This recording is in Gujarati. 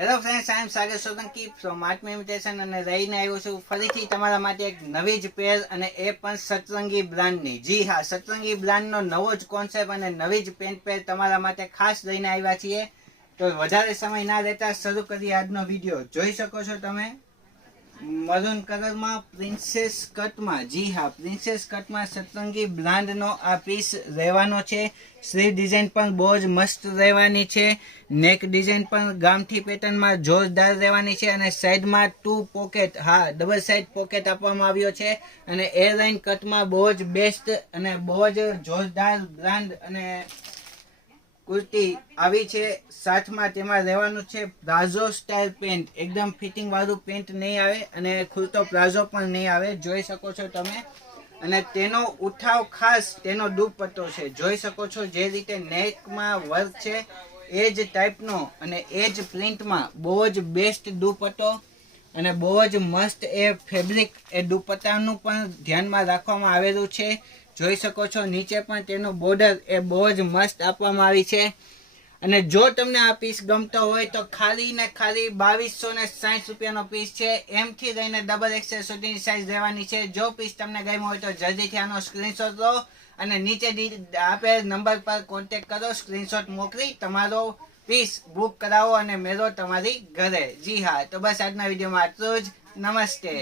Hello friends, I am Sagar Solanki from art imitation અને રહીને આવ્યો છું ફરીથી તમારા માટે એક નવી જ પેર અને એ પણ સતરંગી બ્રાન્ડની. જી હા, સતરંગી બ્રાન્ડનો નવો જ કોન્સેપ્ટ અને નવી જ પેન્ટ પેર તમારા માટે ખાસ લઈને આવ્યા છીએ. તો વધારે સમય ના લેતા શરૂ કરીએ આજનો વિડીયો. જોઈ શકો છો તમે મરૂન કલરમાં પ્રિન્સેસ કટમાં, જી હા, પ્રિન્સેસ કટમાં સતરંગી બ્રાન્ડનો આ પીસ રહેવાનો છે. સ્લીવ ડિઝાઇન પણ બહુ જ મસ્ત રહેવાની છે. નેક ડિઝાઇન પણ ગામઠી પેટર્નમાં જોરદાર રહેવાની છે અને સાઈડમાં 2 પોકેટ, હા, ડબલ સાઈડ પોકેટ આપવામાં આવ્યો છે. અને એ લાઇન કટમાં બહુ જ બેસ્ટ અને બહુ જ જોરદાર બ્રાન્ડ અને કુર્તી આવી છે. સાથમાં તેમાં રહેવાનું છે પ્લાઝો સ્ટાઇલ પેન્ટ. એકદમ ફિટિંગ વાળું પેન્ટ નહીં આવે અને ખુલતો પ્લાઝો પણ નહીં આવે, જોઈ શકો છો તમે. અને તેનો ઉઠાવ ખાસ તેનો દુપટ્ટો છે, જોઈ શકો છો જે રીતે નેકમાં વર્ક છે એ જ ટાઈપનો અને એ જ પ્રિન્ટમાં બહુ જ બેસ્ટ દુપટ્ટો અને બહુ જ મસ્ત એ ફેબ્રિક, એ દુપટ્ટાનું પણ ધ્યાનમાં રાખવામાં આવેલું છે. જોઈ શકો છો નીચે પણ તેનો બોર્ડર એ બહુ જ મસ્ત આપવામાં આવી છે. અને જો તમને આ પીસ ગમતો હોય તો ખાલી ને ખાલી 2260 રૂપિયાનો પીસ છે. એમથી લઈને ડબલ એક્સેલ સુધીની સાઇઝ રહેવાની છે. જો પીસ તમને ગમ્યો હોય તો જલ્દીથી આનો સ્ક્રીનશોટ લો અને નીચે આપેલ નંબર પર કોન્ટેક્ટ કરો. સ્ક્રીનશોટ મોકલી તમારો પીસ બુક કરાવો અને મેળવો તમારી ઘરે. જી હા, તો બસ આજના વિડીયોમાં આટલું જ. નમસ્તે.